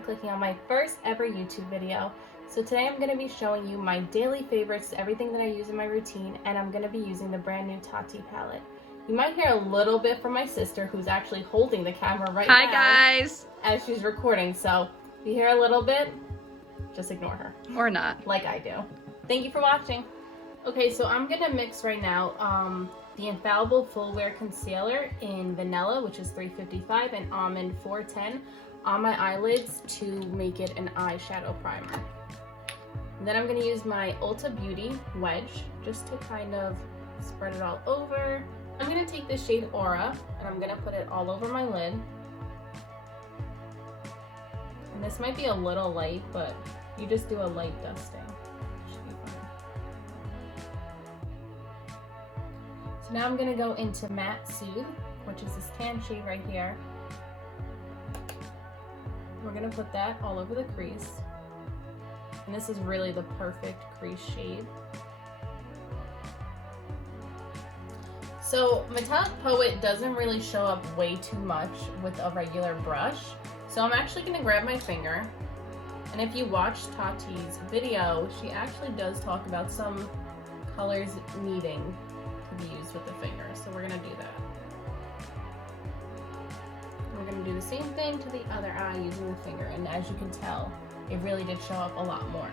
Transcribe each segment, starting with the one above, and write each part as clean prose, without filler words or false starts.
for clicking on my first ever YouTube video. So today I'm going to be showing you my daily favorites, everything that I use in my routine, and I'm going to be using the brand new Tati palette. You might hear a little bit from my sister, who's actually holding the camera right now. Hi guys! As she's recording, so if you hear a little bit, just ignore her. Or not. Like I do. Thank you for watching. Okay, so I'm going to mix right now the Infallible Full Wear Concealer in Vanilla, which is $3.55, and Almond $4.10 on my eyelids to make it an eyeshadow primer. And then I'm going to use my Ulta Beauty Wedge just to kind of spread it all over. I'm going to take the shade Aura and I'm going to put it all over my lid. And this might be a little light, but you just do a light dusting. Should be fine. So now I'm going to go into Matte Soothe, which is this tan shade right here. We're going to put that all over the crease. And this is really the perfect crease shade. So Metallic Poet doesn't really show up way too much with a regular brush. So I'm actually going to grab my finger. And if you watch Tati's video, she actually does talk about some colors needing to be used with the finger. So we're going to do that. We're going to do the same thing to the other eye using the finger, and as you can tell, it really did show up a lot more.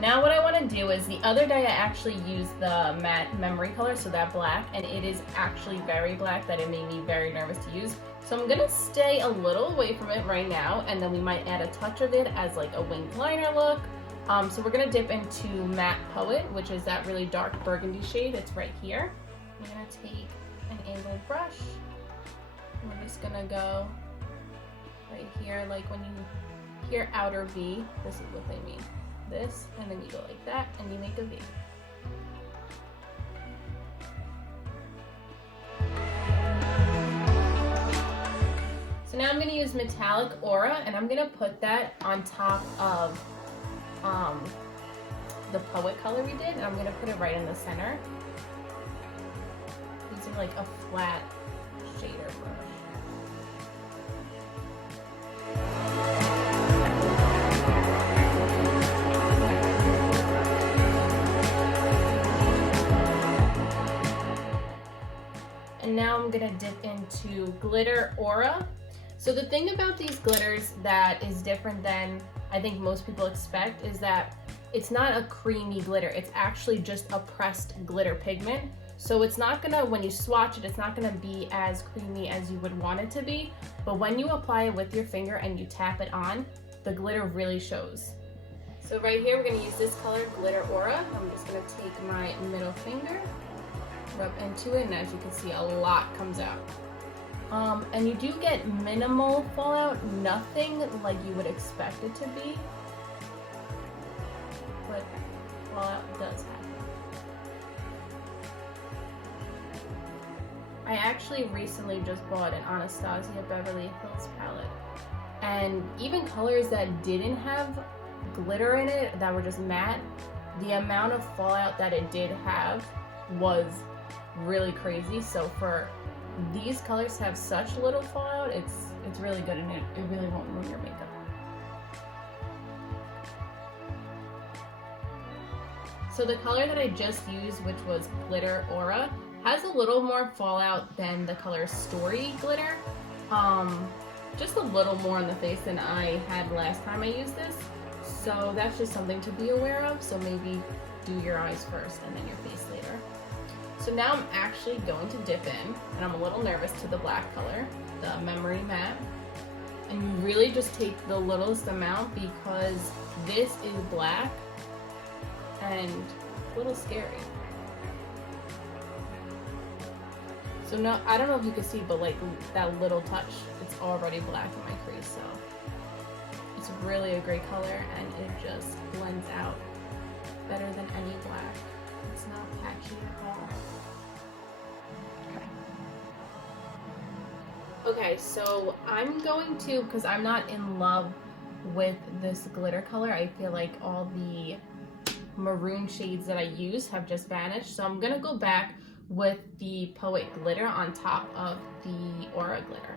Now what I want to do is, the other day I actually used the matte memory color, so that black, and it is actually very black that it made me very nervous to use. So I'm going to stay a little away from it right now, and then we might add a touch of it as like a winged liner look. So we're going to dip into Matte Poet, which is that really dark burgundy shade. It's right here. I'm going to take an angled brush. We're just gonna go right here, like when you hear outer V, this is what they mean. This, and then you go like that, and you make a V. So now I'm gonna use Metallic Aura, and I'm gonna put that on top of the Poet color we did, and I'm gonna put it right in the center. Using like a flat shader brush. And now I'm gonna dip into Glitter Aura. So the thing about these glitters that is different than I think most people expect is that it's not a creamy glitter. It's actually just a pressed glitter pigment. So it's not gonna, when you swatch it, it's not gonna be as creamy as you would want it to be. But when you apply it with your finger and you tap it on, the glitter really shows. So right here, we're gonna use this color, Glitter Aura. I'm just gonna take my middle finger, rub into it, and as you can see, a lot comes out. And you do get minimal fallout, nothing like you would expect it to be, but fallout does happen. I actually recently just bought an Anastasia Beverly Hills palette, and even colors that didn't have glitter in it, that were just matte, the amount of fallout that it did have was really crazy. So for these colors to have such little fallout, it's really good, and it really won't ruin your makeup. So the color that I just used, which was Glitter Aura, has a little more fallout than the color Story Glitter. Just a little more on the face than I had last time I used this. So that's just something to be aware of. So maybe do your eyes first and then your face later. So now I'm actually going to dip in, and I'm a little nervous, to the black color, the Memory Matte. And you really just take the littlest amount because this is black and a little scary. So no, I don't know if you can see, but like that little touch, it's already black in my crease. So it's really a great color, and it just blends out better than any black. It's not patchy at all. Okay, so I'm going to, because I'm not in love with this glitter color, I feel like all the maroon shades that I used have just vanished. So I'm gonna go back with the Poet glitter on top of the Aura glitter.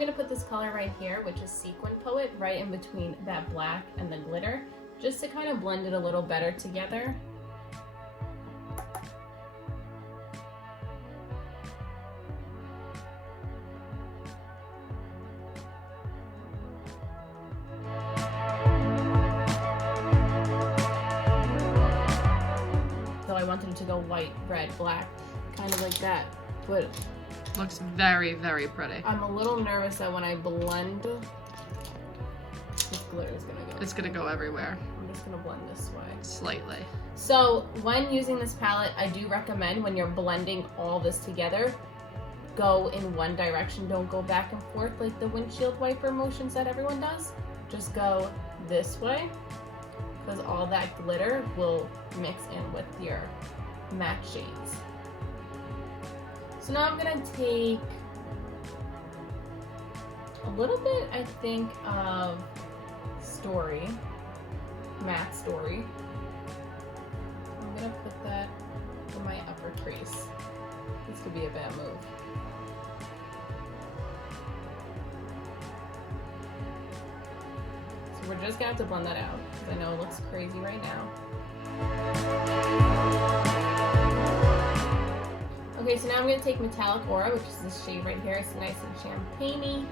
gonna put this color right here, which is Sequin Poet, right in between that black and the glitter, just to kind of blend it a little better together. So I wanted it to go white, red, black, kind of like that, but looks very, very pretty. I'm a little nervous that when I blend, this glitter is gonna go. It's gonna go everywhere. I'm just gonna blend this way. Slightly. So when using this palette, I do recommend when you're blending all this together, go in one direction. Don't go back and forth like the windshield wiper motions that everyone does. Just go this way, because all that glitter will mix in with your matte shades. So now I'm gonna take a little bit, I think, of Story, Matte Story. I'm gonna put that in my upper crease. This could be a bad move. So we're just gonna have to blend that out, because I know it looks crazy right now. Okay, so now I'm gonna take Metallic Aura, which is this shade right here. It's nice and champagne-y.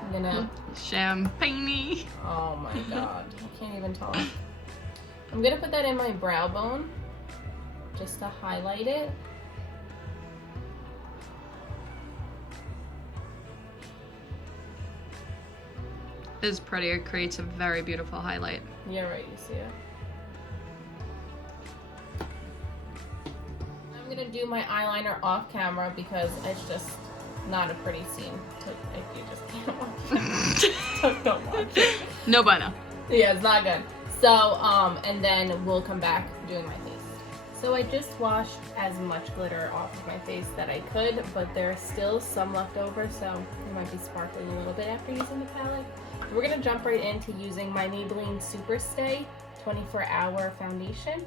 I'm gonna... Champagne-y. Oh my god, I can't even talk. I'm gonna put that in my brow bone, just to highlight it. It is pretty. It creates a very beautiful highlight. Yeah, right, you see it. I'm gonna do my eyeliner off camera because it's just not a pretty scene. If you just can't watch it, don't watch it. No bueno. Yeah, it's not good. So, and then we'll come back doing my face. So I just washed as much glitter off of my face that I could, but there's still some left over, so it might be sparkling a little bit after using the palette. We're gonna jump right into using my Maybelline Superstay 24-Hour Foundation.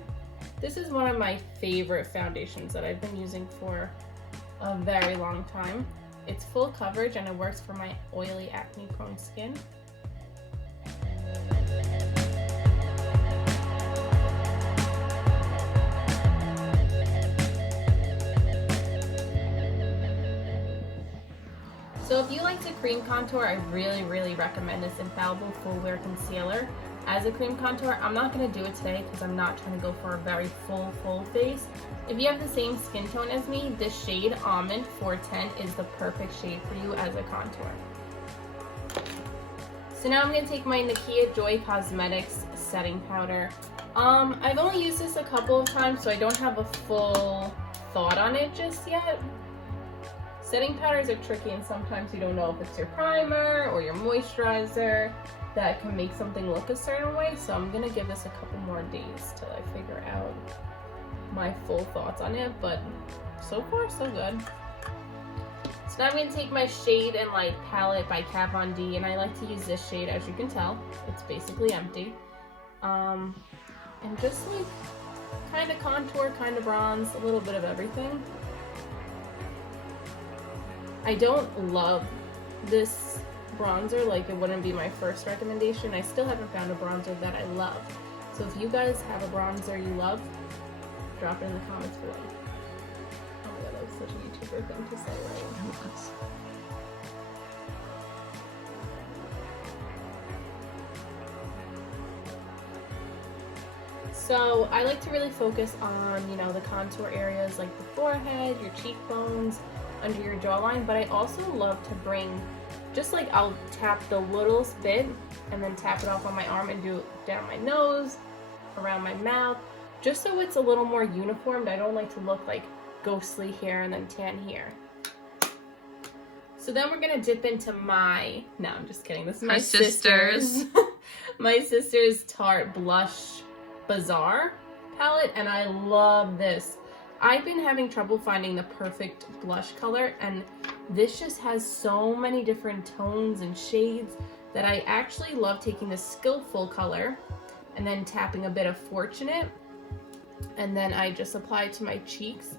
This is one of my favorite foundations that I've been using for a very long time. It's full coverage and it works for my oily, acne-prone skin. So if you like to cream contour, I really, really recommend this Infallible Full Wear Concealer as a cream contour. I'm not going to do it today because I'm not trying to go for a very full face. If you have the same skin tone as me, this shade Almond 410 is the perfect shade for you as a contour. So now I'm going to take my Nakia Joy Cosmetics setting powder. I've only used this a couple of times, so I don't have a full thought on it just yet. Setting powders are tricky and sometimes you don't know if it's your primer or your moisturizer that can make something look a certain way, so I'm gonna give this a couple more days till I figure out my full thoughts on it, but so far so good. So now I'm gonna take my Shade and Light palette by Kat Von D, and I like to use this shade, as you can tell. It's basically empty. And just like kind of contour, kind of bronze, a little bit of everything. I don't love this bronzer, like it wouldn't be my first recommendation. I still haven't found a bronzer that I love. So if you guys have a bronzer you love, drop it in the comments below. Oh my god, that's such a YouTuber thing to say, right? So I like to really focus on, you know, the contour areas like the forehead, your cheekbones, under your jawline, but I also love to bring, just like I'll tap the littlest bit and then tap it off on my arm and do it down my nose, around my mouth, just so it's a little more uniformed. I don't like to look like ghostly here and then tan here. So then we're gonna dip into my, no, I'm just kidding. This is my sister's, my sister's Tarte Blush Bazaar palette, and I love this. I've been having trouble finding the perfect blush color, and this just has so many different tones and shades that I actually love taking the Skillful color and then tapping a bit of Fortunate, and then I just apply it to my cheeks.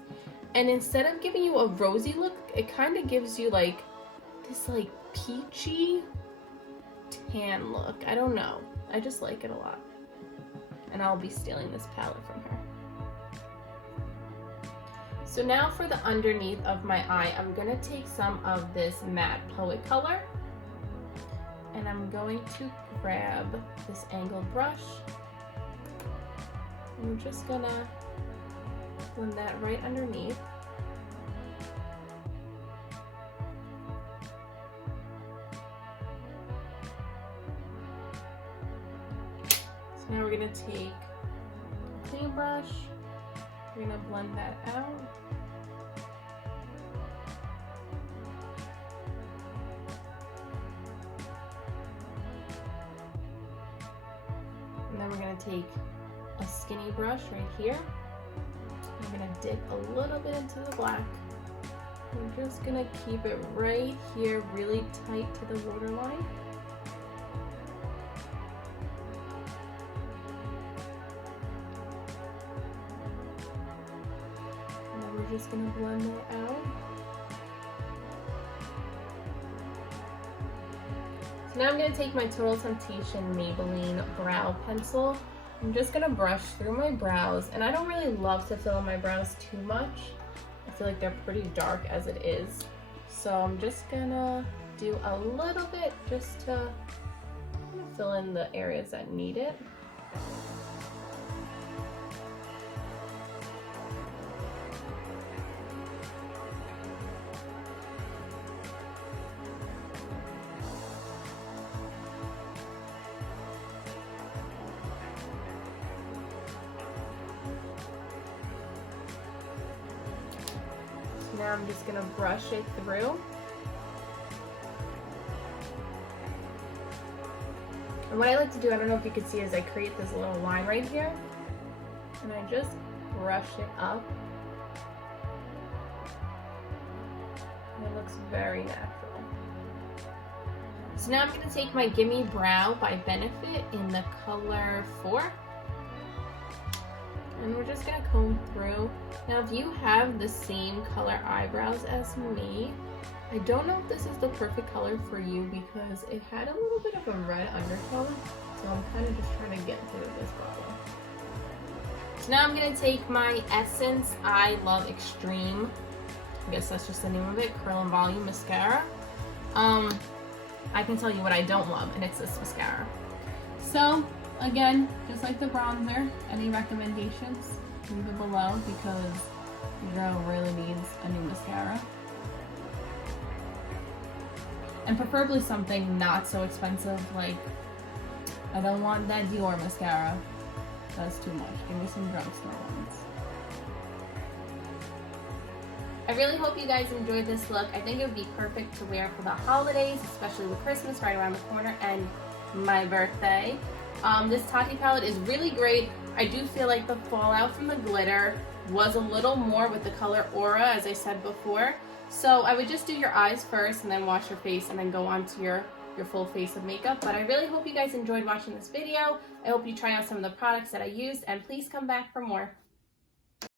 And instead of giving you a rosy look, it kind of gives you like this like peachy tan look. I don't know. I just like it a lot. And I'll be stealing this palette from her. So now for the underneath of my eye, I'm gonna take some of this matte Poet color and I'm going to grab this angled brush. And we're just gonna blend that right underneath. So now we're gonna take a clean brush. We're gonna blend that out. And then we're gonna take a skinny brush right here. We're gonna dip a little bit into the black. We're just gonna keep it right here, really tight to the waterline. We're just gonna blend that out. So now I'm gonna take my Total Temptation Maybelline brow pencil. I'm just gonna brush through my brows, and I don't really love to fill in my brows too much. I feel like they're pretty dark as it is. So I'm just gonna do a little bit just to fill in the areas that need it. Now I'm just gonna brush it through. And what I like to do, I don't know if you can see, is I create this little line right here. And I just brush it up. And it looks very natural. So now I'm gonna take my Gimme Brow by Benefit in the color 4. And we're just gonna comb through. Now if you have the same color eyebrows as me, I don't know if this is the perfect color for you because it had a little bit of a red undertone. So I'm kind of just trying to get through this bottle. So now I'm gonna take my Essence I Love Extreme, I guess that's just the name of it, Curl and Volume Mascara. I can tell you what I don't love, and it's this mascara. So again, just like the bronzer, any recommendations, leave it below because your girl really needs a new mascara. And preferably something not so expensive, like, I don't want that Dior mascara. That's too much. Give me some drugstore ones. I really hope you guys enjoyed this look. I think it would be perfect to wear for the holidays, especially with Christmas right around the corner and my birthday. This Tati palette is really great. I do feel like the fallout from the glitter was a little more with the color Aura, as I said before. So I would just do your eyes first and then wash your face and then go on to your full face of makeup. But I really hope you guys enjoyed watching this video. I hope you try out some of the products that I used, and please come back for more.